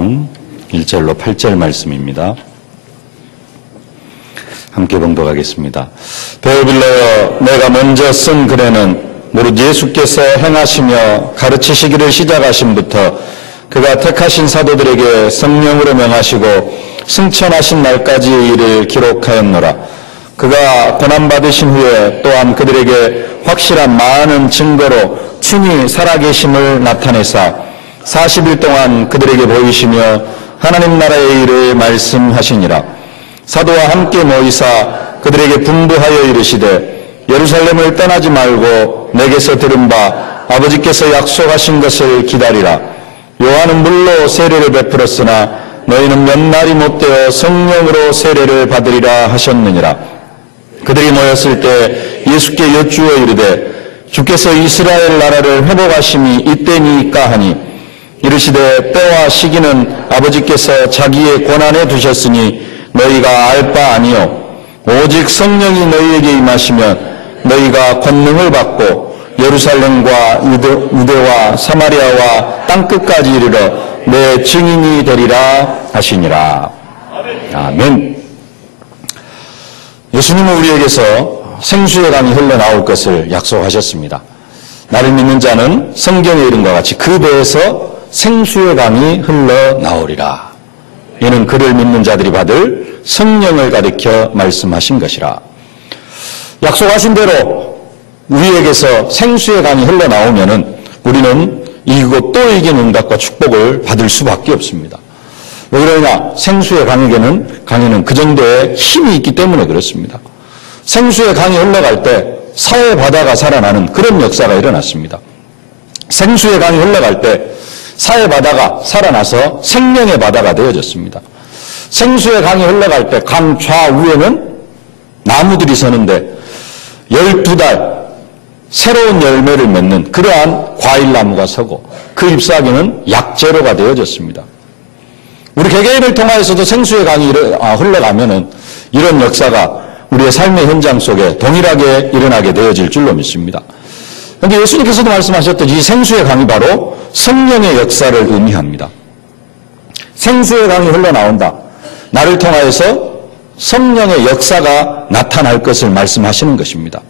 9장 1절로 8절 말씀입니다. 함께 봉독하겠습니다. 베오빌러여, 내가 먼저 쓴 글에는 무릇 예수께서 행하시며 가르치시기를 시작하심부터 그가 택하신 사도들에게 성령으로 명하시고 승천하신 날까지의 일을 기록하였노라. 그가 고난받으신 후에 또한 그들에게 확실한 많은 증거로 친히 살아계심을 나타내사 40일 동안 그들에게 보이시며 하나님 나라의 일을 말씀하시니라. 사도와 함께 모이사 그들에게 분부하여 이르시되 예루살렘을 떠나지 말고 내게서 들은 바 아버지께서 약속하신 것을 기다리라. 요한은 물로 세례를 베풀었으나 너희는 몇 날이 못되어 성령으로 세례를 받으리라 하셨느니라. 그들이 모였을 때 예수께 여쭈어 이르되 주께서 이스라엘 나라를 회복하심이 이때니까 하니 이르시되 때와 시기는 아버지께서 자기의 권한에 두셨으니 너희가 알 바 아니요 오직 성령이 너희에게 임하시면 너희가 권능을 받고 예루살렘과 유대와 사마리아와 땅끝까지 이르러 내 증인이 되리라 하시니라. 아멘. 예수님은 우리에게서 생수의 강이 흘러나올 것을 약속하셨습니다. 나를 믿는 자는 성경의 이름과 같이 그 배에서 생수의 강이 흘러나오리라. 이는 그를 믿는 자들이 받을 성령을 가리켜 말씀하신 것이라. 약속하신 대로 우리에게서 생수의 강이 흘러나오면은 우리는 이기고 또 이긴 응답과 축복을 받을 수밖에 없습니다. 왜 그러냐? 생수의 강에는 그 정도의 힘이 있기 때문에 그렇습니다. 생수의 강이 흘러갈 때 사회 바다가 살아나는 그런 역사가 일어났습니다. 생수의 강이 흘러갈 때 사회 바다가 살아나서 생명의 바다가 되어졌습니다. 생수의 강이 흘러갈 때 강 좌우에는 나무들이 서는데 12달 새로운 열매를 맺는 그러한 과일나무가 서고 그 잎사귀는 약재로가 되어졌습니다. 우리 개개인을 통하여서도 생수의 강이 흘러가면은 이런 역사가 우리의 삶의 현장 속에 동일하게 일어나게 되어질 줄로 믿습니다. 그런데 예수님께서도 말씀하셨던 이 생수의 강이 바로 성령의 역사를 의미합니다. 생수의 강이 흘러나온다. 나를 통하여서 성령의 역사가 나타날 것을 말씀하시는 것입니다.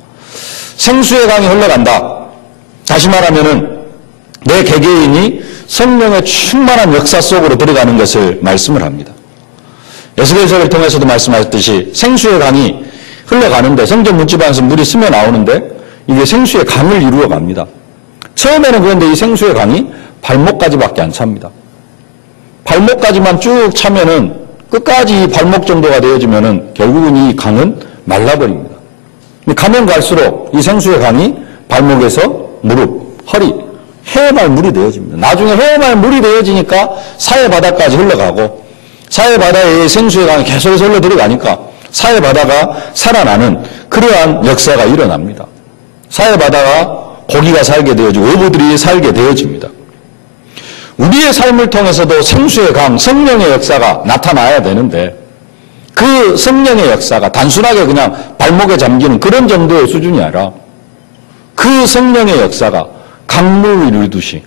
생수의 강이 흘러간다. 다시 말하면은 내 개개인이 성령의 충만한 역사 속으로 들어가는 것을 말씀을 합니다. 에스겔서를 통해서도 말씀하셨듯이 생수의 강이 흘러가는데 성전 문지방에서 물이 스며 나오는데 이게 생수의 강을 이루어 갑니다. 처음에는 그런데 이 생수의 강이 발목까지밖에 안 찹니다. 발목까지만 쭉 차면은 끝까지 발목 정도가 되어지면은 결국은 이 강은 말라버립니다. 가면 갈수록 이 생수의 강이 발목에서 무릎, 허리, 헤엄할 물이 되어집니다. 나중에 헤엄할 물이 되어지니까 사해 바다까지 흘러가고 사해 바다에 생수의 강이 계속해서 흘러 들어가니까 사해 바다가 살아나는 그러한 역사가 일어납니다. 사해 바다가 고기가 살게 되어지고 어부들이 살게 되어집니다. 우리의 삶을 통해서도 생수의 강, 성령의 역사가 나타나야 되는데 그 성령의 역사가 단순하게 그냥 발목에 잠기는 그런 정도의 수준이 아니라 그 성령의 역사가 강물을 이루듯이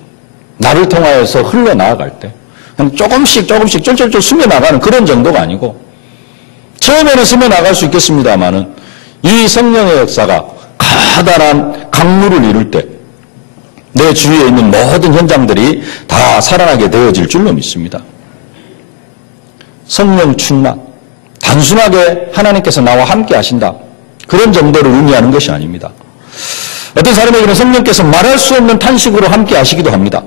나를 통하여서 흘러나아갈 때 그냥 조금씩 쫄쫄쫄 스며나가는 그런 정도가 아니고 처음에는 스며나갈 수 있겠습니다만은 이 성령의 역사가 가다란 강물을 이룰 때 내 주위에 있는 모든 현장들이 다 살아나게 되어질 줄로 믿습니다. 성령 충만, 단순하게 하나님께서 나와 함께 하신다. 그런 정도를 의미하는 것이 아닙니다. 어떤 사람에게는 성령께서 말할 수 없는 탄식으로 함께 하시기도 합니다.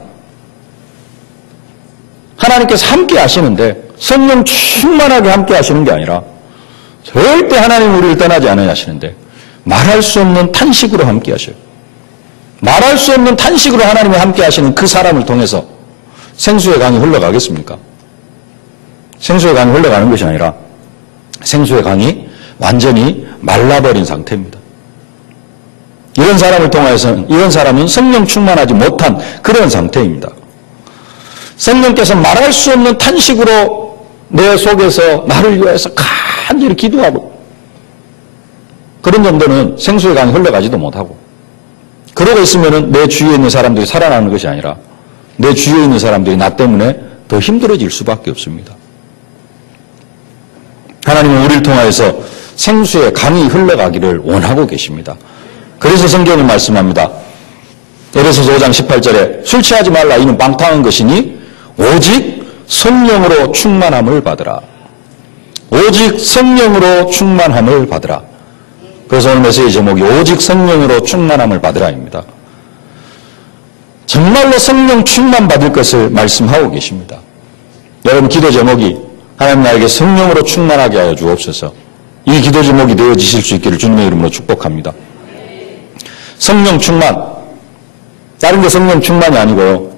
하나님께서 함께 하시는데 성령 충만하게 함께 하시는 게 아니라 절대 하나님 우리를 떠나지 않아야 하시는데 말할 수 없는 탄식으로 함께 하셔요. 말할 수 없는 탄식으로 하나님이 함께 하시는 그 사람을 통해서 생수의 강이 흘러가겠습니까? 생수의 강이 흘러가는 것이 아니라 생수의 강이 완전히 말라버린 상태입니다. 이런 사람을 통해서는 이런 사람은 성령 충만하지 못한 그런 상태입니다. 성령께서 말할 수 없는 탄식으로 내 속에서 나를 위해서 간절히 기도하고 그런 정도는 생수의 강이 흘러가지도 못하고 그러고 있으면은 내 주위에 있는 사람들이 살아나는 것이 아니라 내 주위에 있는 사람들이 나 때문에 더 힘들어질 수밖에 없습니다. 하나님은 우리를 통하여서 생수의 강이 흘러가기를 원하고 계십니다. 그래서 성경은 말씀합니다. 에베소서 5장 18절에 술 취하지 말라 이는 방탕한 것이니 오직 성령으로 충만함을 받으라. 오직 성령으로 충만함을 받으라. 그래서 오늘 메시지 제목이 오직 성령으로 충만함을 받으라입니다. 정말로 성령 충만 받을 것을 말씀하고 계십니다. 여러분 기도 제목이 하나님 나에게 성령으로 충만하게 하여 주옵소서. 이 기도 제목이 되어지실 수 있기를 주님의 이름으로 축복합니다. 성령 충만, 다른 게 성령 충만이 아니고요.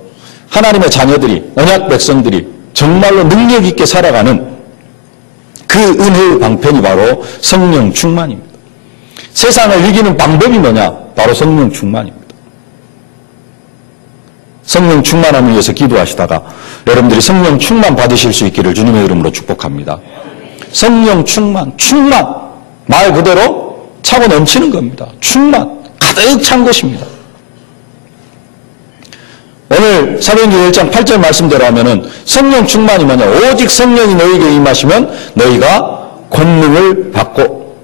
하나님의 자녀들이, 언약 백성들이 정말로 능력 있게 살아가는 그 은혜의 방편이 바로 성령 충만입니다. 세상을 이기는 방법이 뭐냐? 바로 성령 충만입니다. 성령 충만함을 위해서 기도하시다가 여러분들이 성령 충만 받으실 수 있기를 주님의 이름으로 축복합니다. 성령 충만, 말 그대로 차고 넘치는 겁니다. 충만, 가득 찬 것입니다. 오늘 사도행전 1장 8절 말씀대로 하면은 성령 충만이 뭐냐? 오직 성령이 너희에게 임하시면 너희가 권능을 받고.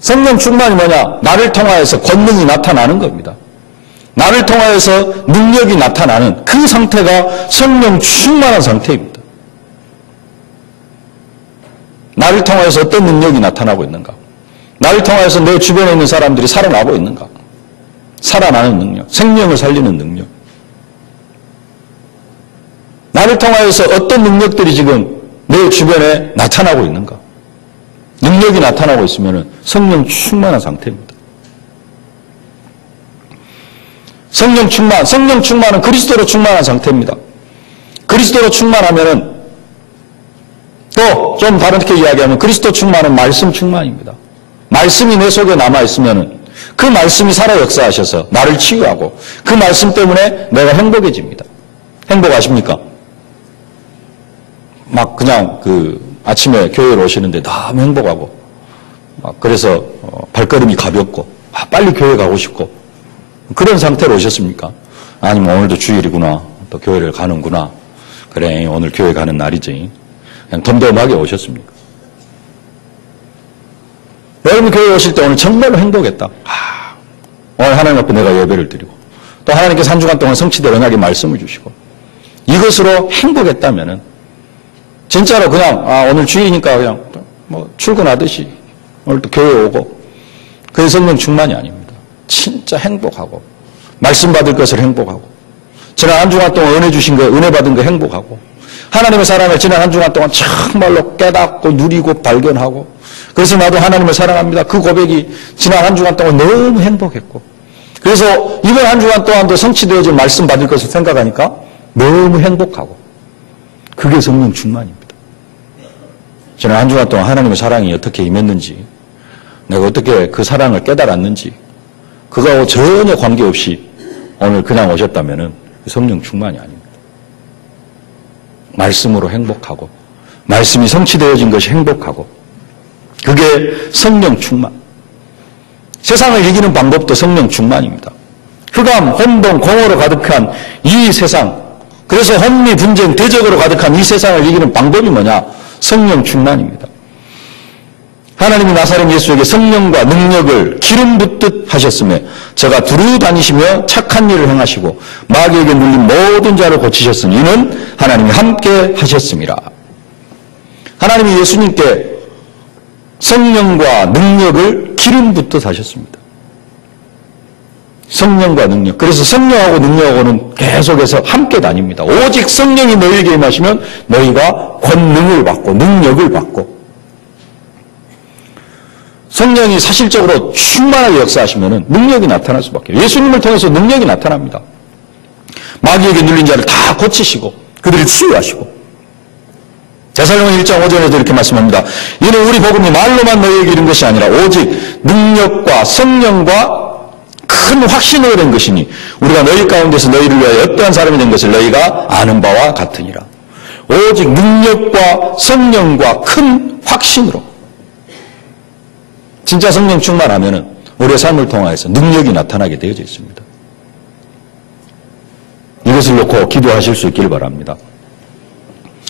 성령 충만이 뭐냐? 나를 통하여서 권능이 나타나는 겁니다. 나를 통하여서 능력이 나타나는 그 상태가 성령 충만한 상태입니다. 나를 통하여서 어떤 능력이 나타나고 있는가? 나를 통하여서 내 주변에 있는 사람들이 살아나고 있는가? 살아나는 능력, 생명을 살리는 능력. 나를 통하여서 어떤 능력들이 지금 내 주변에 나타나고 있는가? 능력이 나타나고 있으면 성령 충만한 상태입니다. 성령 충만은 그리스도로 충만한 상태입니다. 그리스도로 충만하면은 또 좀 다르게 이야기하면 그리스도 충만은 말씀 충만입니다. 말씀이 내 속에 남아있으면은 그 말씀이 살아 역사하셔서 나를 치유하고 그 말씀 때문에 내가 행복해집니다. 행복하십니까? 막 그냥 아침에 교회로 오시는데 너무 행복하고 막 그래서 발걸음이 가볍고 빨리 교회 가고 싶고 그런 상태로 오셨습니까? 아니면 오늘도 주일이구나 또 교회를 가는구나 그래 오늘 교회 가는 날이지 그냥 덤덤하게 오셨습니까? 여러분 교회 오실 때 오늘 정말로 행복했다. 오늘 하나님 앞에 내가 예배를 드리고 또 하나님께서 한 주간 동안 성취대로 언약의 말씀을 주시고 이것으로 행복했다면은 진짜로 그냥 오늘 주일이니까 그냥 뭐 출근하듯이 오늘 또 교회 오고 그게 성령 충만이 아닙니다. 진짜 행복하고 말씀 받을 것을 행복하고 지난 한 주간 동안 은혜 주신 거 은혜 받은 거 행복하고 하나님의 사랑을 지난 한 주간 동안 정말로 깨닫고 누리고 발견하고 그래서 나도 하나님을 사랑합니다. 그 고백이 지난 한 주간 동안 너무 행복했고 그래서 이번 한 주간 동안도 성취되어질 말씀 받을 것을 생각하니까 너무 행복하고 그게 성령 충만입니다. 지난 한 주간 동안 하나님의 사랑이 어떻게 임했는지 내가 어떻게 그 사랑을 깨달았는지 그거하고 전혀 관계없이 오늘 그냥 오셨다면 성령 충만이 아닙니다. 말씀으로 행복하고 말씀이 성취되어진 것이 행복하고 그게 성령 충만. 세상을 이기는 방법도 성령 충만입니다. 흑암, 혼돈, 공허로 가득한 이 세상 그래서 혼미, 분쟁, 대적으로 가득한 이 세상을 이기는 방법이 뭐냐? 성령 충만입니다. 하나님이 나사렛 예수에게 성령과 능력을 기름 붓듯 하셨으며 저가 두루 다니시며 착한 일을 행하시고 마귀에게 눌린 모든 자를 고치셨으니 이는 하나님이 함께 하셨습니다. 하나님이 예수님께 성령과 능력을 기름 붓듯 하셨습니다. 성령과 능력. 그래서 성령하고 능력하고는 계속해서 함께 다닙니다. 오직 성령이 너희에게 임하시면 너희가 권능을 받고 능력을 받고 성령이 사실적으로 충만하게 역사하시면 능력이 나타날 수밖에 없어요. 예수님을 통해서 능력이 나타납니다. 마귀에게 눌린 자를 다 고치시고 그들을 치유하시고 데살로니가 1장 5절에도 이렇게 말씀합니다. 이는 우리 복음이 말로만 너희에게 이른 것이 아니라 오직 능력과 성령과 큰 확신으로 된 것이니 우리가 너희 가운데서 너희를 위하여 어떠한 사람이 된 것을 너희가 아는 바와 같으니라. 오직 능력과 성령과 큰 확신으로 진짜 성령 충만하면은 우리의 삶을 통하여서 능력이 나타나게 되어져 있습니다. 이것을 놓고 기도하실 수 있기를 바랍니다.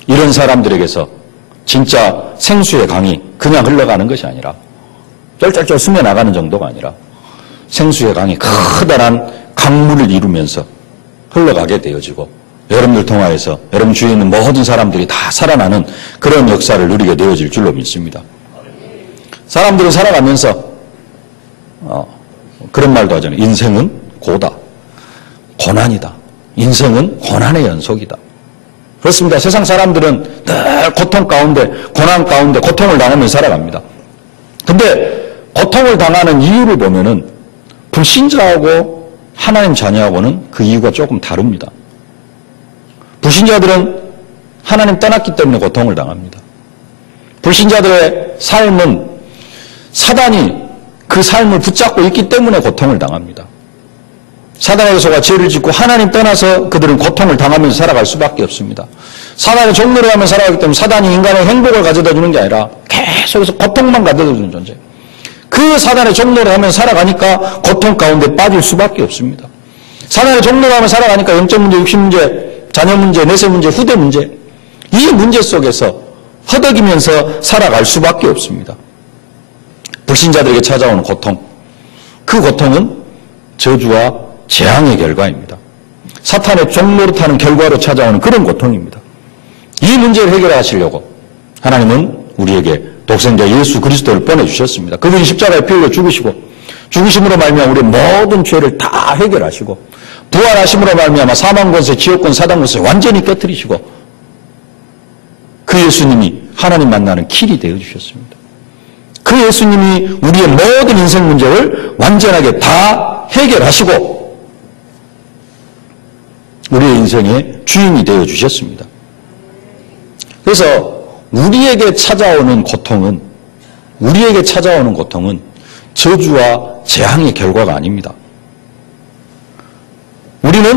이런 사람들에게서 진짜 생수의 강이 그냥 흘러가는 것이 아니라 쩔쩔쩔 스며나가는 정도가 아니라 생수의 강이 커다란 강물을 이루면서 흘러가게 되어지고 여러분들 통하여서 여러분 주위에 있는 모든 사람들이 다 살아나는 그런 역사를 누리게 되어질 줄로 믿습니다. 사람들은 살아가면서 그런 말도 하잖아요. 인생은 고다. 고난이다. 인생은 고난의 연속이다. 그렇습니다. 세상 사람들은 늘 고통 가운데, 고난 가운데 고통을 당하면서 살아갑니다. 근데 고통을 당하는 이유를 보면은 불신자하고 하나님 자녀하고는 그 이유가 조금 다릅니다. 불신자들은 하나님 떠났기 때문에 고통을 당합니다. 불신자들의 삶은 사단이 그 삶을 붙잡고 있기 때문에 고통을 당합니다. 사단의 소가 죄를 짓고 하나님 떠나서 그들은 고통을 당하면서 살아갈 수밖에 없습니다. 사단의 종로로 하며 살아가기 때문에 사단이 인간의 행복을 가져다 주는 게 아니라 계속해서 고통만 가져다 주는 존재. 그 사단의 종로로 하며 살아가니까 고통 가운데 빠질 수밖에 없습니다. 사단의 종로로 하며 살아가니까 영적 문제, 육신 문제, 자녀 문제, 내세 문제, 후대 문제, 이 문제 속에서 허덕이면서 살아갈 수밖에 없습니다. 불신자들에게 찾아오는 고통, 그 고통은 저주와 재앙의 결과입니다. 사탄의 종노릇하는 결과로 찾아오는 그런 고통입니다. 이 문제를 해결하시려고 하나님은 우리에게 독생자 예수 그리스도를 보내주셨습니다. 그분이 십자가에 피 흘려 죽으시고 죽으심으로 말미암아 우리의 모든 죄를 다 해결하시고 부활하심으로 말미암아 사망 권세, 지옥권, 사단 권세 완전히 깨뜨리시고 그 예수님이 하나님 만나는 길이 되어주셨습니다. 그 예수님이 우리의 모든 인생 문제를 완전하게 다 해결하시고 우리의 인생의 주인이 되어주셨습니다. 그래서 우리에게 찾아오는 고통은 저주와 재앙의 결과가 아닙니다. 우리의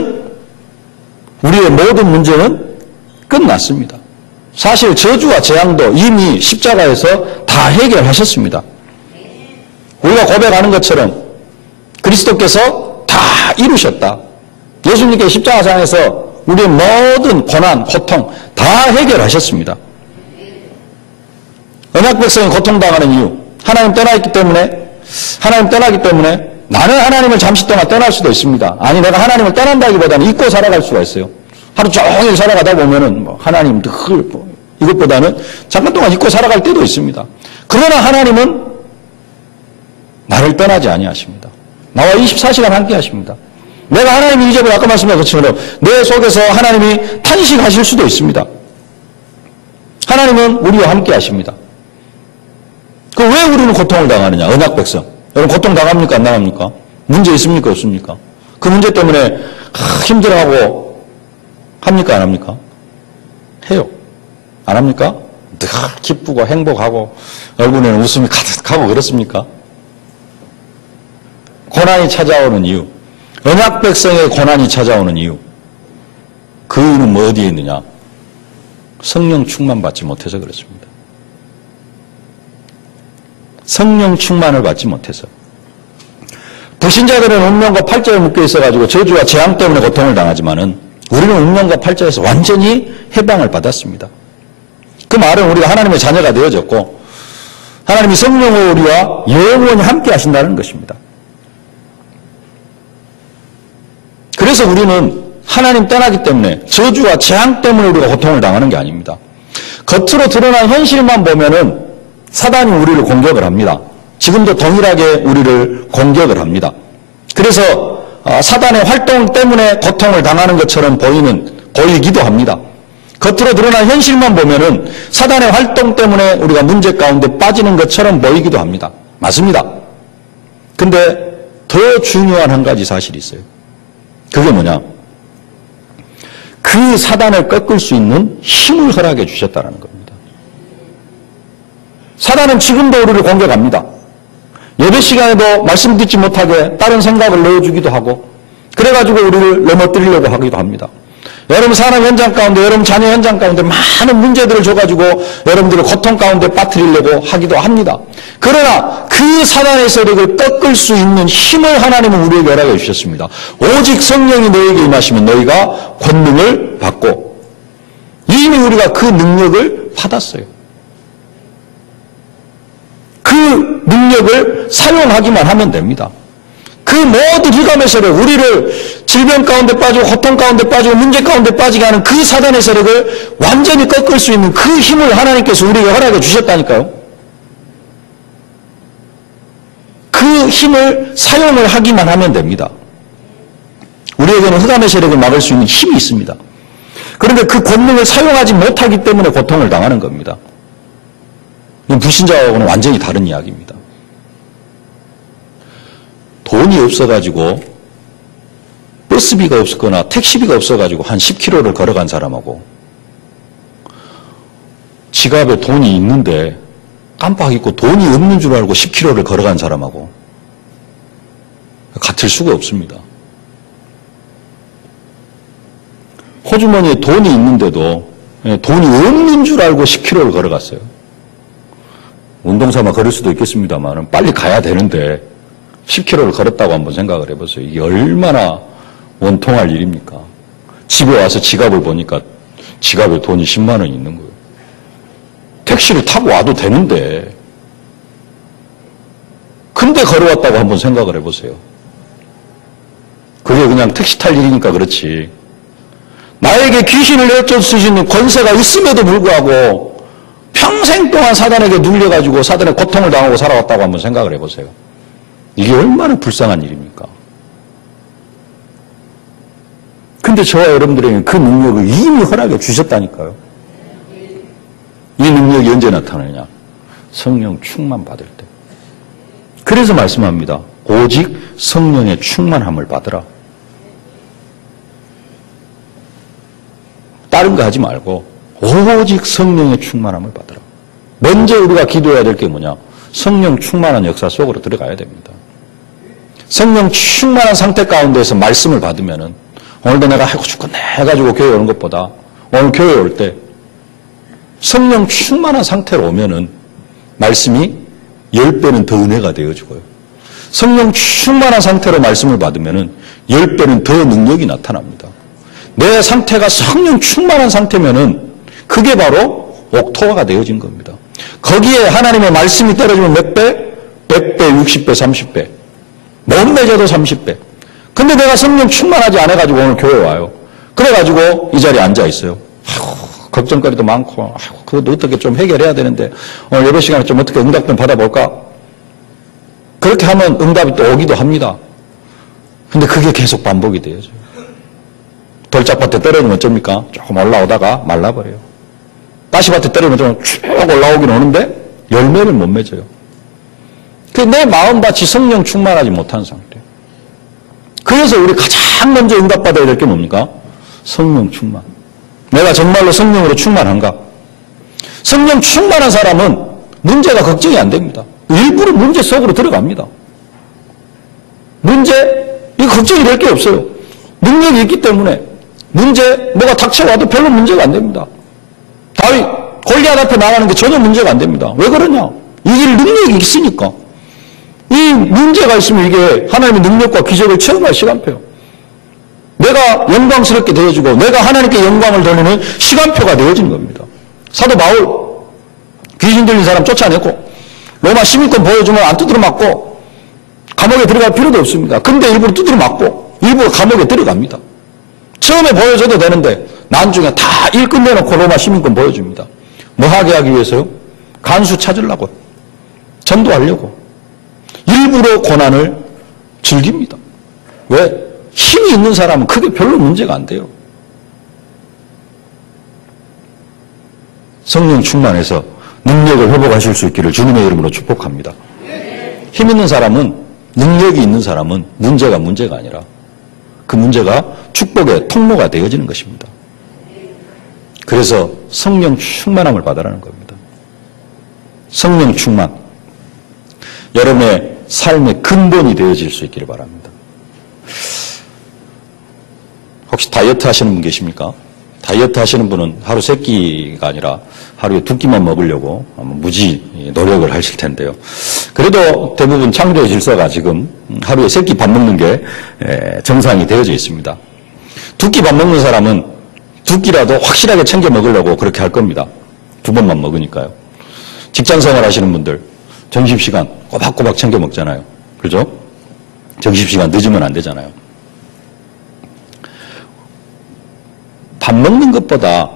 모든 문제는 끝났습니다. 사실 저주와 재앙도 이미 십자가에서 다 해결하셨습니다. 우리가 고백하는 것처럼 그리스도께서 다 이루셨다. 예수님께서 십자가상에서 우리의 모든 고난, 고통 다 해결하셨습니다. 언약 백성이 고통당하는 이유, 하나님 떠나기 때문에 나는 하나님을 잠시 동안 떠날 수도 있습니다. 아니, 내가 하나님을 떠난다기보다는 잊고 살아갈 수가 있어요. 하루 종일 살아가다 보면은 하나님 이것보다는 잠깐 동안 잊고 살아갈 때도 있습니다. 그러나 하나님은 나를 떠나지 아니하십니다. 나와 24시간 함께 하십니다. 내가 하나님을 잊어버려 아까 말씀드린 것처럼 내 속에서 하나님이 탄식하실 수도 있습니다. 하나님은 우리와 함께 하십니다. 그 왜 우리는 고통을 당하느냐? 언약 백성. 여러분 고통 당합니까? 안 당합니까? 문제 있습니까? 없습니까? 그 문제 때문에 힘들어하고 합니까? 안 합니까? 해요. 안 합니까? 늘 기쁘고 행복하고 얼굴에는 웃음이 가득하고 그렇습니까? 고난이 찾아오는 이유, 언약 백성의 고난이 찾아오는 이유, 그 이유는 뭐 어디에 있느냐? 성령 충만 받지 못해서 그렇습니다. 성령 충만을 받지 못해서. 불신자들은 운명과 팔자에 묶여 있어가지고 저주와 재앙 때문에 고통을 당하지만은 우리는 운명과 팔자에서 완전히 해방을 받았습니다. 그 말은 우리가 하나님의 자녀가 되어졌고 하나님이 성령으로 우리와 영원히 함께 하신다는 것입니다. 그래서 우리는 하나님 떠나기 때문에 저주와 재앙 때문에 우리가 고통을 당하는 게 아닙니다. 겉으로 드러난 현실만 보면은 사단이 우리를 공격을 합니다. 지금도 동일하게 우리를 공격을 합니다. 그래서 사단의 활동 때문에 고통을 당하는 것처럼 보이기도 합니다. 겉으로 드러난 현실만 보면은 사단의 활동 때문에 우리가 문제 가운데 빠지는 것처럼 보이기도 합니다. 맞습니다. 근데 더 중요한 한 가지 사실이 있어요. 그게 뭐냐? 그 사단을 꺾을 수 있는 힘을 허락해 주셨다는 겁니다. 사단은 지금도 우리를 공격합니다. 예배 시간에도 말씀 듣지 못하게 다른 생각을 넣어주기도 하고 그래가지고 우리를 넘어뜨리려고 하기도 합니다. 여러분 사람 현장 가운데 여러분 자녀 현장 가운데 많은 문제들을 줘가지고 여러분들을 고통 가운데 빠뜨리려고 하기도 합니다. 그러나 그 사단의 세력을 꺾을 수 있는 힘을 하나님은 우리에게 허락해 주셨습니다. 오직 성령이 너에게 임하시면 너희가 권능을 받고 이미 우리가 그 능력을 받았어요. 그 능력을 사용하기만 하면 됩니다. 그 모든 흑암의 세력, 우리를 질병 가운데 빠지고 고통 가운데 빠지고 문제 가운데 빠지게 하는 그 사단의 세력을 완전히 꺾을 수 있는 그 힘을 하나님께서 우리에게 허락해 주셨다니까요. 그 힘을 사용을 하기만 하면 됩니다. 우리에게는 흑암의 세력을 막을 수 있는 힘이 있습니다. 그런데 그 권능을 사용하지 못하기 때문에 고통을 당하는 겁니다. 불신자하고는 완전히 다른 이야기입니다. 돈이 없어가지고 버스비가 없거나 택시비가 없어가지고 한 10km를 걸어간 사람하고 지갑에 돈이 있는데 깜빡 잊고 돈이 없는 줄 알고 10km를 걸어간 사람하고 같을 수가 없습니다. 호주머니에 돈이 있는데도 돈이 없는 줄 알고 10km를 걸어갔어요. 운동삼아 걸을 수도 있겠습니다만 빨리 가야 되는데 10km를 걸었다고 한번 생각을 해보세요. 이게 얼마나 원통할 일입니까? 집에 와서 지갑을 보니까 지갑에 돈이 10만 원 있는 거예요. 택시를 타고 와도 되는데 근데 걸어왔다고 한번 생각을 해보세요. 그게 그냥 택시 탈 일이니까 그렇지. 나에게 귀신을 내쫓을 수 있는 권세가 있음에도 불구하고 평생 동안 사단에게 눌려가지고 사단의 고통을 당하고 살아왔다고 한번 생각을 해보세요. 이게 얼마나 불쌍한 일입니까? 근데 저와 여러분들에게 그 능력을 이미 허락해 주셨다니까요. 이 능력이 언제 나타나느냐? 성령 충만 받을 때. 그래서 말씀합니다. 오직 성령의 충만함을 받으라. 다른 거 하지 말고 오직 성령의 충만함을 받으라. 먼저 우리가 기도해야 될 게 뭐냐? 성령 충만한 역사 속으로 들어가야 됩니다. 성령 충만한 상태 가운데서 말씀을 받으면은 오늘도 내가 하고 죽겠네 해가지고 교회 오는 것보다 오늘 교회 올 때 성령 충만한 상태로 오면은 말씀이 10배는 더 은혜가 되어지고요. 성령 충만한 상태로 말씀을 받으면은 10배는 더 능력이 나타납니다. 내 상태가 성령 충만한 상태면은 그게 바로 옥토화가 되어진 겁니다. 거기에 하나님의 말씀이 떨어지면 몇 배? 100배, 60배, 30배. 못 맺어도 30배. 근데 내가 성령 충만하지 않아가지고 오늘 교회 와요. 그래가지고 이 자리에 앉아 있어요. 아이고, 걱정거리도 많고, 아이고, 그것도 어떻게 좀 해결해야 되는데, 오늘 예배 시간에 좀 어떻게 응답 좀 받아볼까? 그렇게 하면 응답이 또 오기도 합니다. 근데 그게 계속 반복이 되어져요. 돌짝밭에 떨어지면 어쩝니까? 조금 올라오다가 말라버려요. 가시밭에 떨어지면 쭉 올라오긴 오는데 열매를 못 맺어요. 내 마음밭이 성령 충만하지 못한 상태. 그래서 우리 가장 먼저 응답받아야 될 게 뭡니까? 성령 충만. 내가 정말로 성령으로 충만한가? 성령 충만한 사람은 문제가 걱정이 안 됩니다. 일부러 문제 속으로 들어갑니다. 이거 걱정이 될 게 없어요. 능력이 있기 때문에 뭐가 닥쳐와도 별로 문제가 안 됩니다. 다윗, 골리앗 앞에 나가는 게 전혀 문제가 안 됩니다. 왜 그러냐? 이길 능력이 있으니까. 이 문제가 있으면 이게 하나님의 능력과 기적을 체험할 시간표요. 내가 영광스럽게 되어지고 내가 하나님께 영광을 돌리는 시간표가 되어진 겁니다. 사도 바울, 귀신 들린 사람 쫓아내고 로마 시민권 보여주면 안 두드려 맞고 감옥에 들어갈 필요도 없습니다. 근데 일부러 두드려 맞고 일부러 감옥에 들어갑니다. 처음에 보여줘도 되는데 나중에 다 일 끝내놓고 로마 시민권 보여줍니다. 뭐 하게 하기 위해서요? 간수 찾으려고, 전도하려고 일부러 고난을 즐깁니다. 왜? 힘이 있는 사람은 그게 별로 문제가 안 돼요. 성령 충만해서 능력을 회복하실 수 있기를 주님의 이름으로 축복합니다. 힘 있는 사람은, 능력이 있는 사람은 문제가 아니라 그 문제가 축복의 통로가 되어지는 것입니다. 그래서 성령 충만함을 받으라는 겁니다. 성령 충만. 여러분의 삶의 근본이 되어질 수 있기를 바랍니다. 혹시 다이어트 하시는 분 계십니까? 다이어트 하시는 분은 하루 3끼가 아니라 하루에 2끼만 먹으려고 무지 노력을 하실 텐데요. 그래도 대부분 창조의 질서가 지금 하루에 3끼 밥 먹는 게 정상이 되어져 있습니다. 2끼 밥 먹는 사람은 두 끼라도 확실하게 챙겨 먹으려고 그렇게 할 겁니다. 두 번만 먹으니까요. 직장생활 하시는 분들 점심시간 꼬박꼬박 챙겨 먹잖아요. 그죠? 점심시간 늦으면 안 되잖아요. 밥 먹는 것보다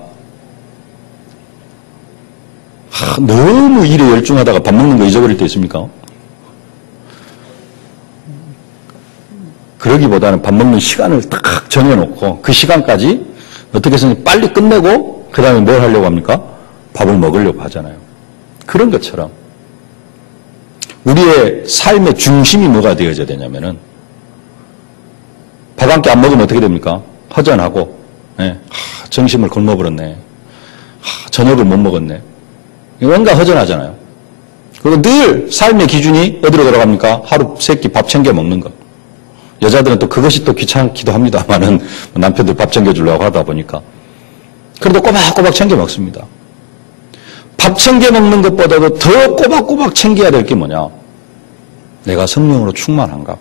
너무 일에 열중하다가 밥 먹는 거 잊어버릴 때 있습니까? 그러기보다는 밥 먹는 시간을 딱 정해놓고 그 시간까지 어떻게 해서 빨리 끝내고 그 다음에 뭘 하려고 합니까? 밥을 먹으려고 하잖아요. 그런 것처럼 우리의 삶의 중심이 뭐가 되어져야 되냐면은 밥 한 끼 안 먹으면 어떻게 됩니까? 허전하고 정신을 굶어버렸네. 저녁을 못 먹었네. 뭔가 허전하잖아요. 그리고 늘 삶의 기준이 어디로 들어갑니까? 하루 세 끼 밥 챙겨 먹는 것. 여자들은 또 그것이 또 귀찮기도 합니다만은 남편들 밥 챙겨주려고 하다 보니까. 그래도 꼬박꼬박 챙겨 먹습니다. 밥 챙겨 먹는 것보다도 더 꼬박꼬박 챙겨야 될 게 뭐냐? 내가 성령으로 충만한가?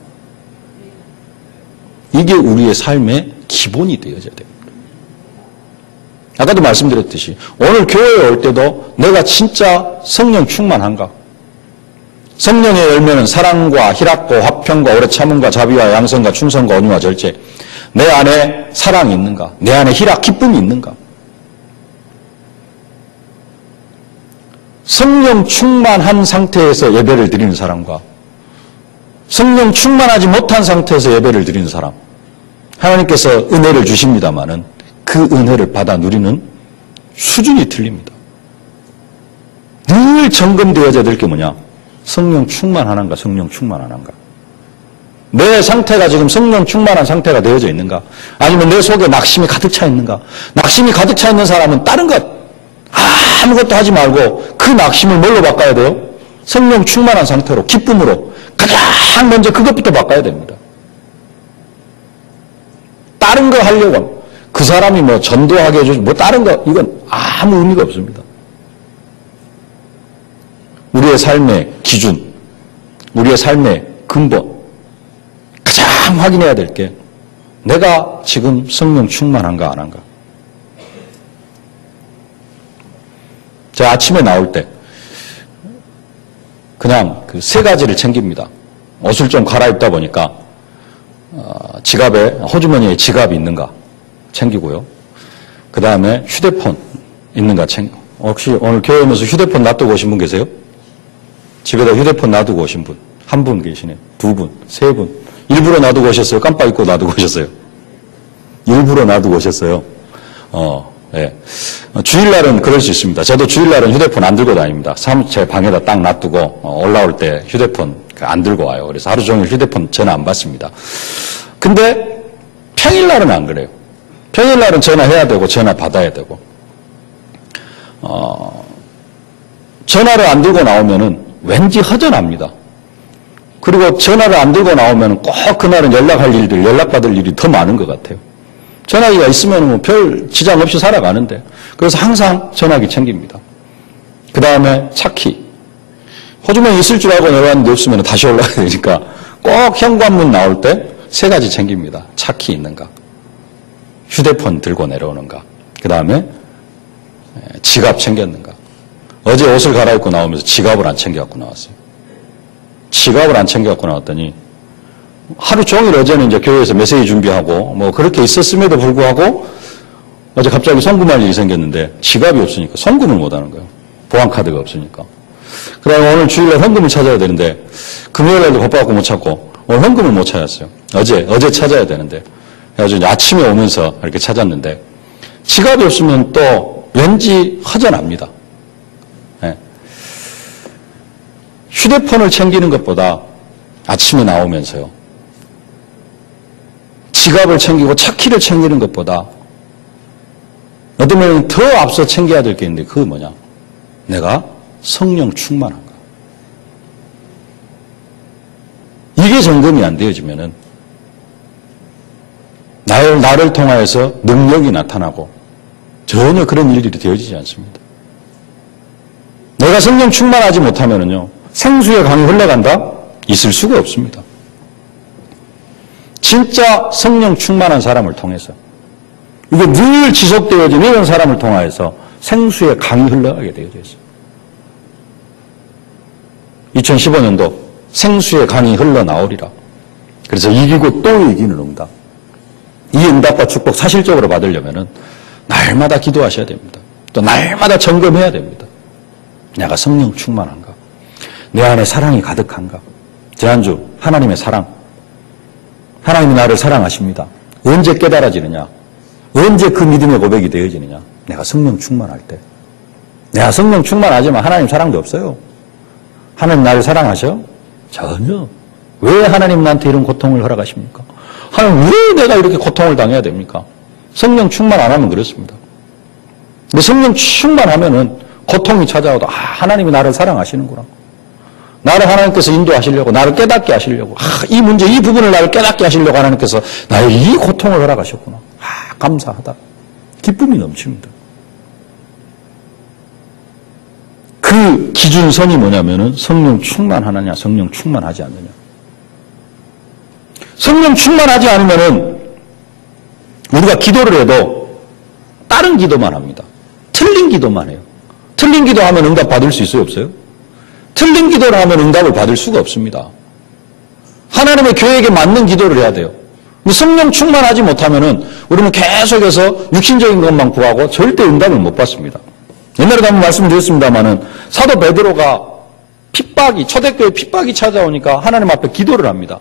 이게 우리의 삶의 기본이 되어져야 됩니다. 아까도 말씀드렸듯이 오늘 교회에 올 때도 내가 진짜 성령 충만한가? 성령의 열매는 사랑과 희락과 화평과 오래 참음과 자비와 양선과 충성과 온유와 절제. 내 안에 사랑이 있는가? 내 안에 희락, 기쁨이 있는가? 성령 충만한 상태에서 예배를 드리는 사람과 성령 충만하지 못한 상태에서 예배를 드리는 사람, 하나님께서 은혜를 주십니다마는 그 은혜를 받아 누리는 수준이 틀립니다. 늘 점검되어져야 될 게 뭐냐? 성령 충만하는가, 성령 충만 안 한가? 내 상태가 지금 성령 충만한 상태가 되어져 있는가? 아니면 내 속에 낙심이 가득 차 있는가? 낙심이 가득 차 있는 사람은 다른 것 아무것도 하지 말고 그 낙심을 뭘로 바꿔야 돼요? 성령 충만한 상태로, 기쁨으로 가장 먼저 그것부터 바꿔야 됩니다. 다른 거 하려고 그 사람이 뭐 전도하게 해주지 뭐 다른 거 이건 아무 의미가 없습니다. 우리의 삶의 기준, 우리의 삶의 근본, 가장 확인해야 될 게 내가 지금 성령 충만한가 안 한가. 제가 아침에 나올 때 그냥 그 세 가지를 챙깁니다. 옷을 좀 갈아입다 보니까 지갑에, 호주머니에 지갑이 있는가 챙기고요. 그 다음에 휴대폰 있는가 챙기고. 혹시 오늘 교회 오면서 휴대폰 놔두고 오신 분 계세요? 집에다 휴대폰 놔두고 오신 분. 한 분 계시네요. 두 분, 세 분. 일부러 놔두고 오셨어요? 깜빡 잊고 놔두고 오셨어요? 일부러 놔두고 오셨어요? 예. 주일날은 그럴 수 있습니다. 저도 주일날은 휴대폰 안 들고 다닙니다. 제 방에다 딱 놔두고 올라올 때 휴대폰 안 들고 와요. 그래서 하루 종일 휴대폰 전화 안 받습니다. 근데 평일날은 안 그래요. 평일날은 전화해야 되고 전화 받아야 되고 전화를 안 들고 나오면은 왠지 허전합니다. 그리고 전화를 안 들고 나오면 꼭 그날은 연락할 일들, 연락받을 일이 더 많은 것 같아요. 전화기가 있으면 뭐 별 지장 없이 살아가는데, 그래서 항상 전화기 챙깁니다. 그 다음에 차키. 호주머니 있을 줄 알고 내려왔는데 없으면 다시 올라가야 되니까 꼭 현관문 나올 때 세 가지 챙깁니다. 차키 있는가, 휴대폰 들고 내려오는가, 그 다음에 지갑 챙겼는가. 어제 옷을 갈아입고 나오면서 지갑을 안 챙겨갖고 나왔어요. 지갑을 안 챙겨갖고 나왔더니 하루 종일 어제는 이제 교회에서 메시지 준비하고 뭐 그렇게 있었음에도 불구하고 어제 갑자기 송금할 일이 생겼는데 지갑이 없으니까 송금을 못 하는 거예요. 보안카드가 없으니까. 그 다음에 오늘 주일날 현금을 찾아야 되는데 금요일날도 바빠갖고 못 찾고 오늘 현금을 못 찾았어요. 어제 찾아야 되는데. 그래가지고 아침에 오면서 이렇게 찾았는데 지갑이 없으면 또 왠지 허전합니다. 네. 휴대폰을 챙기는 것보다 아침에 나오면서요, 지갑을 챙기고 차키를 챙기는 것보다 어떤 면은 더 앞서 챙겨야 될 게 있는데 그게 뭐냐? 내가 성령 충만한가? 이게 점검이 안 되어지면은 나를 통하여서 능력이 나타나고 전혀 그런 일들이 되어지지 않습니다. 내가 성령 충만하지 못하면은요, 생수의 강이 흘러간다? 있을 수가 없습니다. 진짜 성령 충만한 사람을 통해서 이게 늘 지속되어지는 이런 사람을 통하여서 생수의 강이 흘러가게 되어져 있어요. 2015년도 생수의 강이 흘러나오리라. 그래서 이기고 또 이기는 응답. 이 응답과 축복 사실적으로 받으려면은 날마다 기도하셔야 됩니다. 또 날마다 점검해야 됩니다. 내가 성령 충만한가? 내 안에 사랑이 가득한가? 지난주 하나님의 사랑. 하나님이 나를 사랑하십니다. 언제 깨달아지느냐? 언제 그 믿음의 고백이 되어지느냐? 내가 성령 충만할 때. 내가 성령 충만하지만 하나님 사랑도 없어요. 하나님 나를 사랑하셔? 전혀. 왜 하나님 나한테 이런 고통을 허락하십니까? 하나님 왜 내가 이렇게 고통을 당해야 됩니까? 성령 충만 안 하면 그렇습니다. 근데 성령 충만하면은 고통이 찾아와도 하나님이 나를 사랑하시는구나. 나를 하나님께서 인도하시려고, 나를 깨닫게 하시려고, 이 문제, 이 부분을 나를 깨닫게 하시려고 하나님께서 나의 이 고통을 허락하셨구나. 감사하다. 기쁨이 넘칩니다. 그 기준선이 뭐냐면은 성령 충만하느냐, 성령 충만하지 않느냐. 성령 충만하지 않으면은 우리가 기도를 해도 다른 기도만 합니다. 틀린 기도만 해요. 틀린 기도하면 응답 받을 수 있어요, 없어요? 틀린 기도를 하면 응답을 받을 수가 없습니다. 하나님의 계획에 맞는 기도를 해야 돼요. 근데 성령 충만하지 못하면은 우리는 계속해서 육신적인 것만 구하고 절대 응답을 못 받습니다. 옛날에도 한번 말씀드렸습니다마는 사도 베드로가 핍박이, 초대교회 핍박이 찾아오니까 하나님 앞에 기도를 합니다.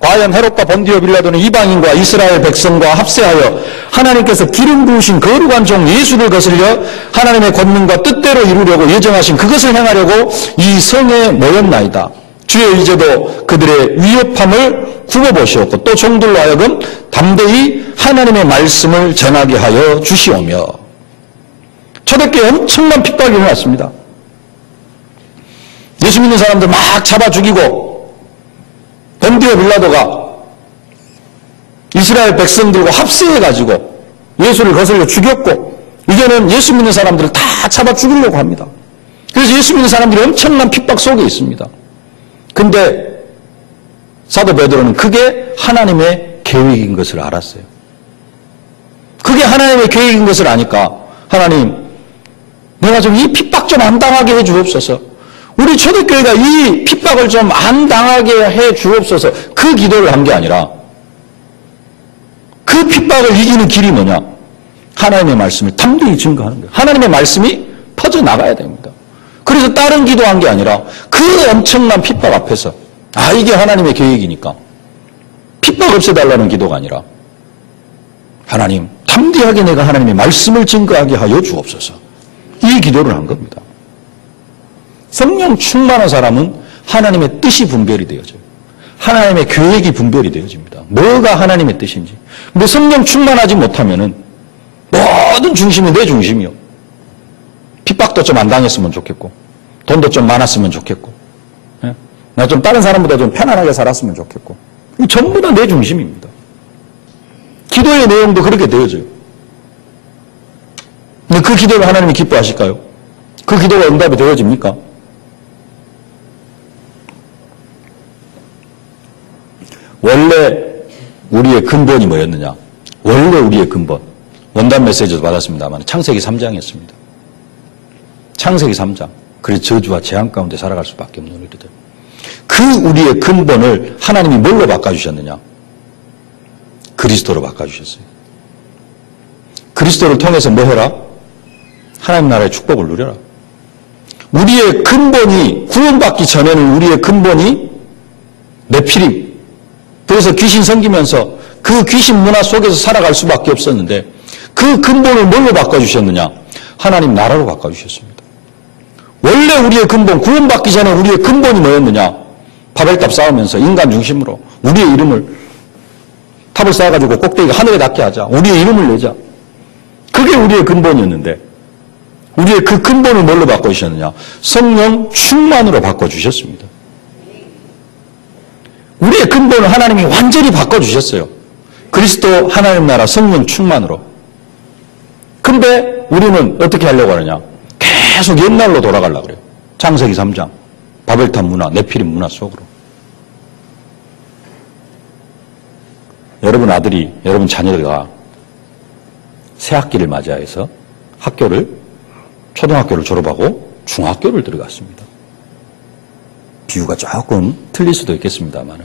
과연 헤롯과 본디오 빌라도는 이방인과 이스라엘 백성과 합세하여 하나님께서 기름 부으신 거룩한 종 예수를 거슬려 하나님의 권능과 뜻대로 이루려고 예정하신 그것을 행하려고 이 성에 모였나이다. 주의 이제도 그들의 위협함을 굽어보시었고 또 종들로 하여금 담대히 하나님의 말씀을 전하게 하여 주시오며. 초대교회에 엄청난 핍박이 일어났습니다. 예수 믿는 사람들 막 잡아 죽이고 본디오 빌라도가 이스라엘 백성들과 합세해가지고 예수를 거슬려 죽였고 이제는 예수 믿는 사람들을 다 잡아 죽이려고 합니다. 그래서 예수 믿는 사람들이 엄청난 핍박 속에 있습니다. 근데 사도 베드로는 그게 하나님의 계획인 것을 알았어요. 그게 하나님의 계획인 것을 아니까 하나님 내가 좀 이 핍박 좀 안 당하게 해 주옵소서. 우리 초대교회가 이 핍박을 좀 안 당하게 해 주옵소서. 그 기도를 한 게 아니라 그 핍박을 이기는 길이 뭐냐? 하나님의 말씀을 담대히 증거하는 거예요. 하나님의 말씀이 퍼져나가야 됩니다. 그래서 다른 기도한 게 아니라 그 엄청난 핍박 앞에서 이게 하나님의 계획이니까 핍박 없애달라는 기도가 아니라 하나님 담대하게 내가 하나님의 말씀을 증거하게 하여 주옵소서. 이 기도를 한 겁니다. 성령 충만한 사람은 하나님의 뜻이 분별이 되어져요. 하나님의 계획이 분별이 되어집니다. 뭐가 하나님의 뜻인지. 근데 성령 충만하지 못하면은 모든 중심이 내 중심이요. 핍박도 좀 안 당했으면 좋겠고 돈도 좀 많았으면 좋겠고 나 좀 다른 사람보다 좀 편안하게 살았으면 좋겠고 전부 다 내 중심입니다. 기도의 내용도 그렇게 되어져요. 근데 그 기도를 하나님이 기뻐하실까요? 그 기도가 응답이 되어집니까? 원래 우리의 근본이 뭐였느냐? 원래 우리의 근본. 원단 메시지도 받았습니다만 창세기 3장이었습니다. 창세기 3장. 그래서 저주와 재앙 가운데 살아갈 수밖에 없는 우리들. 그 우리의 근본을 하나님이 뭘로 바꿔주셨느냐? 그리스도로 바꿔주셨어요. 그리스도를 통해서 뭐 해라? 하나님 나라의 축복을 누려라. 우리의 근본이 구원받기 전에는 우리의 근본이 네피림. 그래서 귀신 섬기면서 그 귀신 문화 속에서 살아갈 수밖에 없었는데 그 근본을 뭘로 바꿔주셨느냐? 하나님 나라로 바꿔주셨습니다. 원래 우리의 근본, 구원받기 전에 우리의 근본이 뭐였느냐? 바벨탑 쌓으면서 인간 중심으로 우리의 이름을 탑을 쌓아가지고 꼭대기가 하늘에 닿게 하자. 우리의 이름을 내자. 그게 우리의 근본이었는데 우리의 그 근본을 뭘로 바꿔주셨느냐? 성령 충만으로 바꿔주셨습니다. 우리의 근본을 하나님이 완전히 바꿔주셨어요. 그리스도 하나님 나라 성령 충만으로. 근데 우리는 어떻게 하려고 하느냐? 계속 옛날로 돌아가려고 그래요. 창세기 3장. 바벨탑 문화, 네피림 문화 속으로. 여러분 아들이, 여러분 자녀가 새 학기를 맞이해서 초등학교를 졸업하고 중학교를 들어갔습니다. 비유가 조금 틀릴 수도 있겠습니다만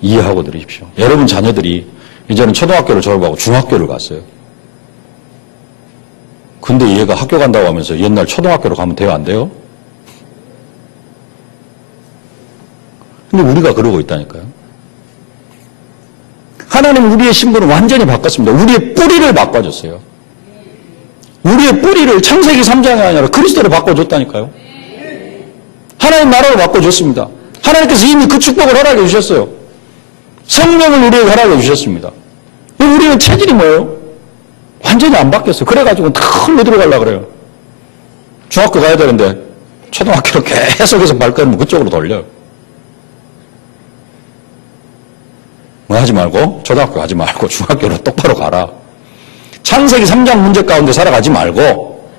이해하고 들으십시오. 여러분 자녀들이 이제는 초등학교를 졸업하고 중학교를 갔어요. 근데 얘가 학교 간다고 하면서 옛날 초등학교로 가면 돼요, 안 돼요? 근데 우리가 그러고 있다니까요. 하나님은 우리의 신분을 완전히 바꿨습니다. 우리의 뿌리를 바꿔줬어요. 우리의 뿌리를 창세기 3장이 아니라 그리스도로 바꿔줬다니까요. 하나님 나라로 바꿔줬습니다. 하나님께서 이미 그 축복을 허락해 주셨어요. 성령을 우리에게 허락해 주셨습니다. 우리는 체질이 뭐예요? 완전히 안 바뀌었어요. 그래가지고 틀로 들어가려고 그래요. 중학교 가야 되는데 초등학교로 계속해서 발걸음을 그쪽으로 돌려요. 뭐 하지 말고 초등학교 가지 말고 중학교로 똑바로 가라. 창세기 3장 문제 가운데 살아가지 말고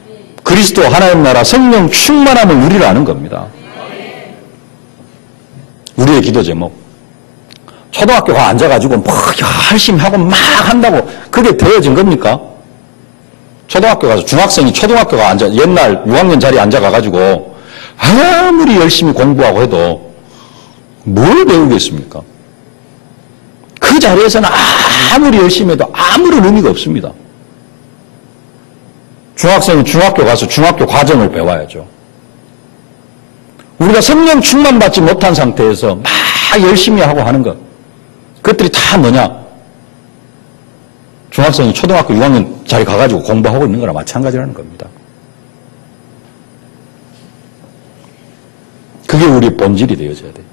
그리스도 하나님 나라 성령 충만함을 누리라는 겁니다. 우리의 기도 제목. 초등학교 가 앉아가지고 뭐 열심히 하고 막 한다고 그게 되어진 겁니까? 초등학교 가서 중학생이 초등학교가 앉아 옛날 6학년 자리에 앉아가가지고 아무리 열심히 공부하고 해도 뭘 배우겠습니까? 그 자리에서는 아무리 열심히 해도 아무런 의미가 없습니다. 중학생은 중학교 가서 중학교 과정을 배워야죠. 우리가 성령 충만 받지 못한 상태에서 막 열심히 하고 하는 것, 그것들이 다 뭐냐? 중학생이 초등학교 6학년 자리 가가지고 공부하고 있는 거나 마찬가지라는 겁니다. 그게 우리의 본질이 되어져야 돼요.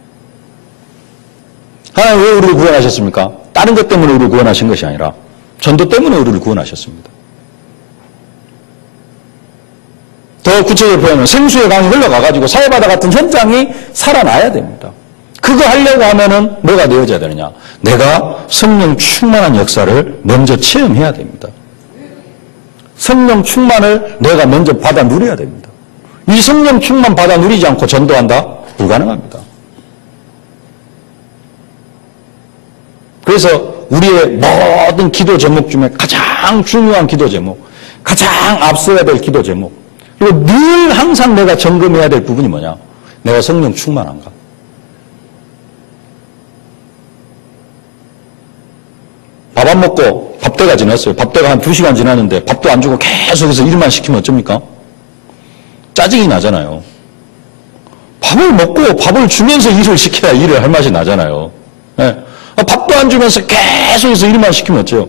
하나님 왜 우리를 구원하셨습니까? 다른 것 때문에 우리를 구원하신 것이 아니라 전도 때문에 우리를 구원하셨습니다. 더 구체적으로 표현하면 생수의 강이 흘러가가지고 사회바다 같은 현장이 살아나야 됩니다. 그거 하려고 하면은 뭐가 되어져야 되느냐? 내가 성령 충만한 역사를 먼저 체험해야 됩니다. 성령 충만을 내가 먼저 받아 누려야 됩니다. 이 성령 충만 받아 누리지 않고 전도한다? 불가능합니다. 그래서 우리의 모든 기도 제목 중에 가장 중요한 기도 제목, 가장 앞서야 될 기도 제목, 그리고 늘 항상 내가 점검해야 될 부분이 뭐냐? 내가 성령 충만한가? 밥 안 먹고 밥때가 지났어요. 밥때가 한 2시간 지났는데 밥도 안 주고 계속해서 일만 시키면 어쩝니까? 짜증이 나잖아요. 밥을 먹고 밥을 주면서 일을 시켜야 일을 할 맛이 나잖아요. 네. 밥도 안 주면서 계속해서 일만 시키면 어째요?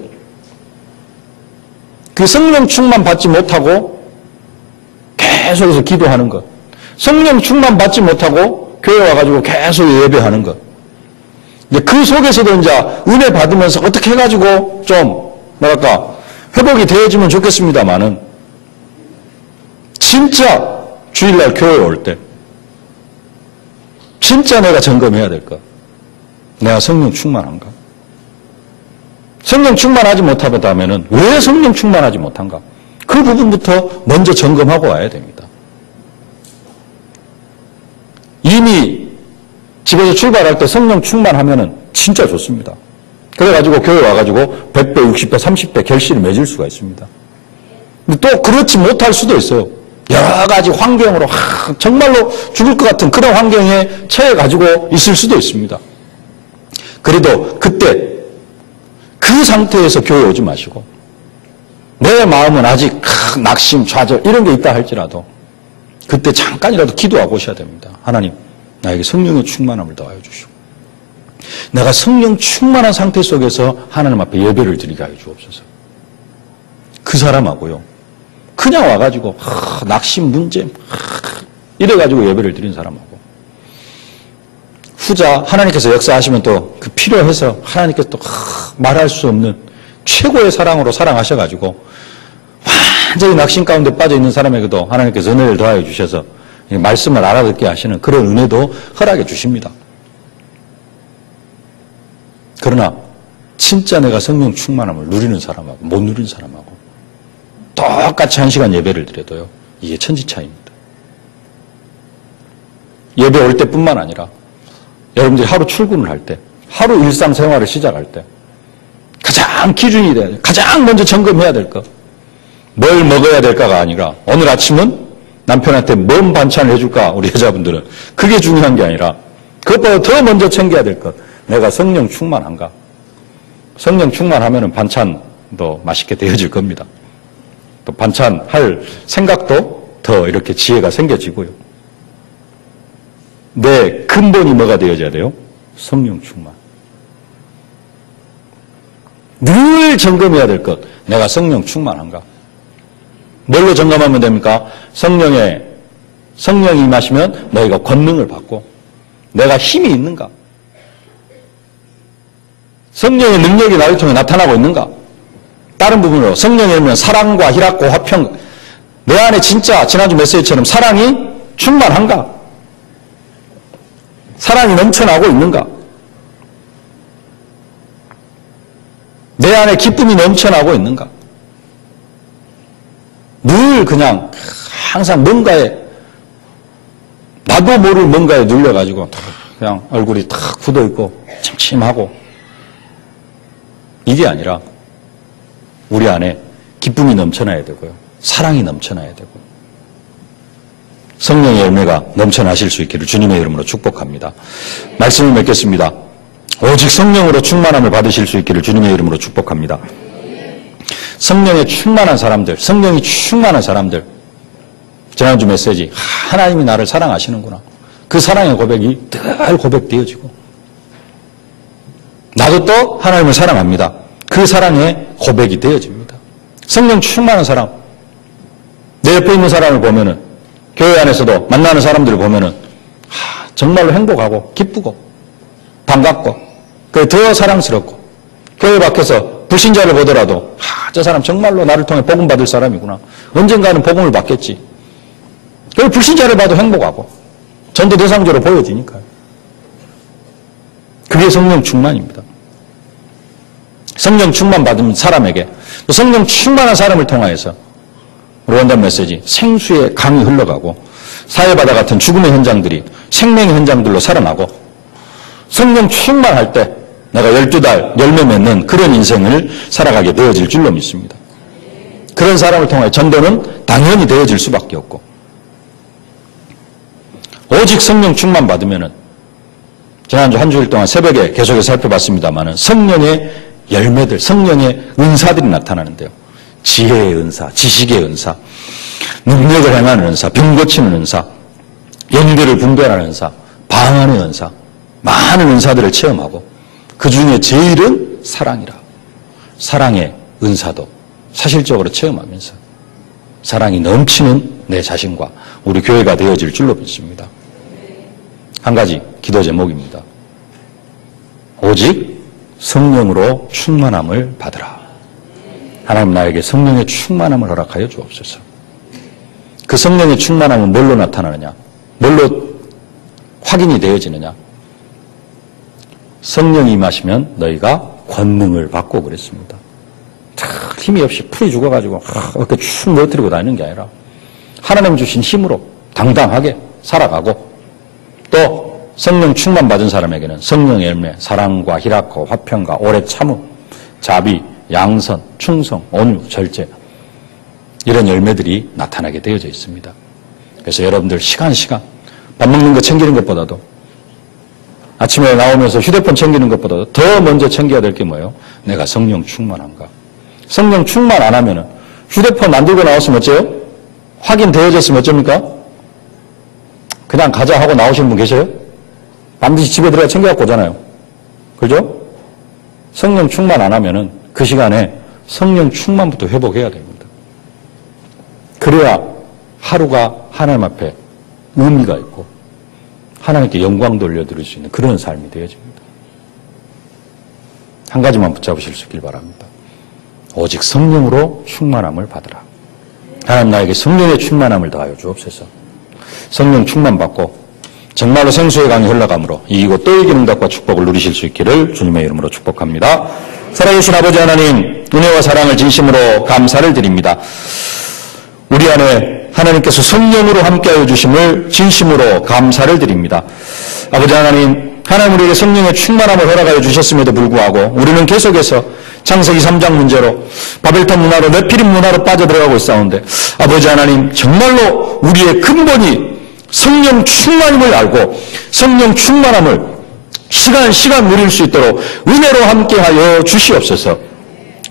그 성령 충만 받지 못하고 계속해서 기도하는 것. 성령 충만 받지 못하고 교회 와가지고 계속 예배하는 것. 그 속에서도 이제 은혜 받으면서 어떻게 해가지고 좀 뭐랄까 회복이 되어지면 좋겠습니다만은 진짜 주일날 교회 올 때 진짜 내가 점검해야 될 것. 내가 성령 충만한가? 성령 충만하지 못하다면은 왜 성령 충만하지 못한가? 그 부분부터 먼저 점검하고 와야 됩니다. 이미 집에서 출발할 때 성령 충만하면은 진짜 좋습니다. 그래가지고 교회 와가지고 100배, 60배, 30배 결실을 맺을 수가 있습니다. 근데 또 그렇지 못할 수도 있어요. 여러 가지 환경으로 정말로 죽을 것 같은 그런 환경에 처해 가지고 있을 수도 있습니다. 그래도 그때 그 상태에서 교회 오지 마시고 내 마음은 아직 낙심, 좌절 이런 게 있다 할지라도 그때 잠깐이라도 기도하고 오셔야 됩니다. 하나님, 나에게 성령의 충만함을 더하여 주시고 내가 성령 충만한 상태 속에서 하나님 앞에 예배를 드리게 하여 주옵소서. 그 사람하고요. 그냥 와가지고 낙심, 문제 이래가지고 예배를 드린 사람하고 후자 하나님께서 역사하시면 또 그 필요해서 하나님께서 또 말할 수 없는 최고의 사랑으로 사랑하셔가지고 완전히 낙심 가운데 빠져있는 사람에게도 하나님께서 은혜를 더하여 주셔서 말씀을 알아듣게 하시는 그런 은혜도 허락해 주십니다. 그러나 진짜 내가 성령 충만함을 누리는 사람하고 못 누리는 사람하고 똑같이 1시간 예배를 드려도요. 이게 천지 차이입니다. 예배 올 때뿐만 아니라 여러분들이 하루 출근을 할 때, 하루 일상생활을 시작할 때 가장 가장 기준이 돼야 돼. 가장 먼저 점검해야 될 것. 뭘 먹어야 될까가 아니라 오늘 아침은 남편한테 뭔 반찬을 해줄까 우리 여자분들은 그게 중요한 게 아니라 그것보다 더 먼저 챙겨야 될 것. 내가 성령 충만한가. 성령 충만하면 반찬도 맛있게 되어질 겁니다. 또 반찬할 생각도 더 이렇게 지혜가 생겨지고요. 내 근본이 뭐가 되어져야 돼요? 성령 충만. 늘 점검해야 될 것. 내가 성령 충만한가? 뭘로 점검하면 됩니까? 성령이 임하시면 너희가 권능을 받고 내가 힘이 있는가? 성령의 능력이 나를 통해 나타나고 있는가? 다른 부분으로 성령이 오면 사랑과 희락과 화평 내 안에 진짜 지난주 메시지처럼 사랑이 충만한가? 사랑이 넘쳐나고 있는가? 내 안에 기쁨이 넘쳐나고 있는가? 늘 그냥 항상 뭔가에 나도 모를 뭔가에 눌려가지고 그냥 얼굴이 탁 굳어있고 침침하고 이게 아니라 우리 안에 기쁨이 넘쳐나야 되고요. 사랑이 넘쳐나야 되고 성령의 열매가 넘쳐나실 수 있기를 주님의 이름으로 축복합니다. 말씀을 맺겠습니다. 오직 성령으로 충만함을 받으실 수 있기를 주님의 이름으로 축복합니다. 성령에 충만한 사람들, 성령이 충만한 사람들 지난주 메시지 하나님이 나를 사랑하시는구나. 그 사랑의 고백이 늘 고백되어지고 나도 또 하나님을 사랑합니다. 그 사랑의 고백이 되어집니다. 성령 충만한 사람 내 옆에 있는 사람을 보면은 교회 안에서도 만나는 사람들을 보면은 정말로 행복하고 기쁘고 반갑고 더 사랑스럽고 교회 밖에서 불신자를 보더라도 저 사람 정말로 나를 통해 복음 받을 사람이구나. 언젠가는 복음을 받겠지. 그 불신자를 봐도 행복하고 전도 대상자로 보여지니까요. 그게 성령 충만입니다. 성령 충만 받은 사람에게 또 성령 충만한 사람을 통하여서 우리 원단 메시지 생수의 강이 흘러가고 사해바다 같은 죽음의 현장들이 생명의 현장들로 살아나고 성령 충만할 때 내가 12달 열매 맺는 그런 인생을 살아가게 되어질 줄로 믿습니다. 그런 사람을 통해 전도는 당연히 되어질 수밖에 없고 오직 성령 충만 받으면은 지난주 한 주일 동안 새벽에 계속해서 살펴봤습니다만은 성령의 열매들, 성령의 은사들이 나타나는데요. 지혜의 은사, 지식의 은사, 능력을 행하는 은사, 병 고치는 은사, 영들을 분별하는 은사, 방언의 은사, 많은 은사들을 체험하고 그 중에 제일은 사랑이라. 사랑의 은사도 사실적으로 체험하면서 사랑이 넘치는 내 자신과 우리 교회가 되어질 줄로 믿습니다. 한 가지 기도 제목입니다. 오직 성령으로 충만함을 받으라. 하나님 나에게 성령의 충만함을 허락하여 주옵소서. 그 성령의 충만함은 뭘로 나타나느냐? 뭘로 확인이 되어지느냐? 성령이 임하시면 너희가 권능을 받고 그랬습니다. 힘이 없이 풀이 죽어가지고 이렇게 축 넘어뜨리고 다니는 게 아니라 하나님 주신 힘으로 당당하게 살아가고 또 성령 충만 받은 사람에게는 성령의 열매, 사랑과 희락과 화평과 오래 참음, 자비, 양선, 충성, 온유, 절제 이런 열매들이 나타나게 되어져 있습니다. 그래서 여러분들 시간 밥 먹는 거 챙기는 것보다도 아침에 나오면서 휴대폰 챙기는 것보다도 더 먼저 챙겨야 될 게 뭐예요? 내가 성령 충만한가? 성령 충만 안 하면은 휴대폰 안 들고 나왔으면 어째요? 확인되어졌으면 어쩝니까? 그냥 가자 하고 나오시는 분 계세요? 반드시 집에 들어가 챙겨갖고 오잖아요. 그죠? 성령 충만 안 하면은 그 시간에 성령 충만부터 회복해야 됩니다. 그래야 하루가 하나님 앞에 의미가 있고 하나님께 영광 돌려드릴 수 있는 그런 삶이 되어집니다. 한 가지만 붙잡으실 수 있길 바랍니다. 오직 성령으로 충만함을 받으라. 하나님 나에게 성령의 충만함을 더하여 주옵소서. 성령 충만 받고 정말로 생수의 강이 흘러감으로 이기고 또 이기는 것과 축복을 누리실 수 있기를 주님의 이름으로 축복합니다. 살아계신 아버지 하나님, 은혜와 사랑을 진심으로 감사를 드립니다. 우리 안에 하나님께서 성령으로 함께하여 주심을 진심으로 감사를 드립니다. 아버지 하나님, 하나님 우리에게 성령의 충만함을 허락하여 주셨음에도 불구하고 우리는 계속해서 창세기 3장 문제로 바벨탑 문화로 네피림 문화로 빠져들어가고 있사온데 아버지 하나님 정말로 우리의 근본이 성령 충만임을 알고 성령 충만함을 시간 누릴 수 있도록 은혜로 함께하여 주시옵소서.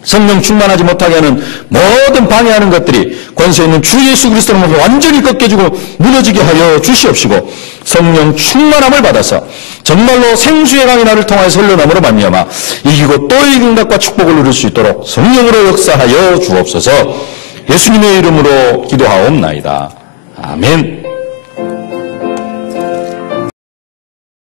성령 충만하지 못하게 하는 모든 방해하는 것들이 권세 있는 주 예수 그리스도로 완전히 꺾여지고 무너지게 하여 주시옵시고 성령 충만함을 받아서 정말로 생수의 강이 나를 통하여서 흘러남으로 말미암아 이기고 또 이긴 것과 축복을 누릴 수 있도록 성령으로 역사하여 주옵소서. 예수님의 이름으로 기도하옵나이다. 아멘.